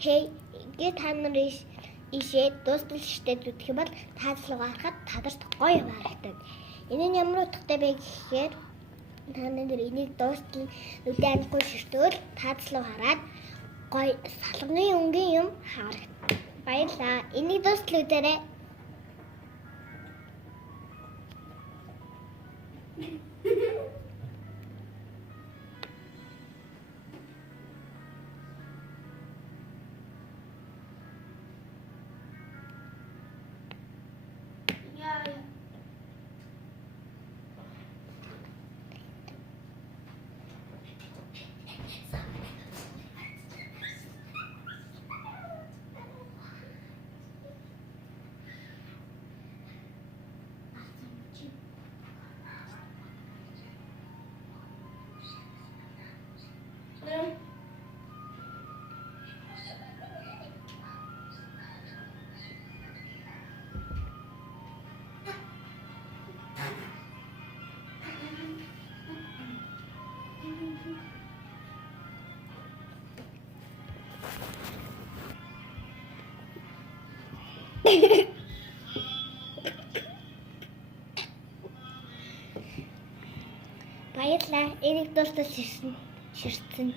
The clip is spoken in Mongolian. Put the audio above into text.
Хей, ингээд та нар ишээ дуустал штэ зүтгэх юм бол таацлага харахад тадарт гоё харагдав. Энэ нь ямар утгатай бэ гэхээр та нар энийг дуустал үдээхгүй ширтвэл таацлага хараад гоё салганы өнгийн юм харагдав. Баярлаа. Энийг дуустал үдээрэй. Баярлалаа. Энийг дуустал ширтсэн.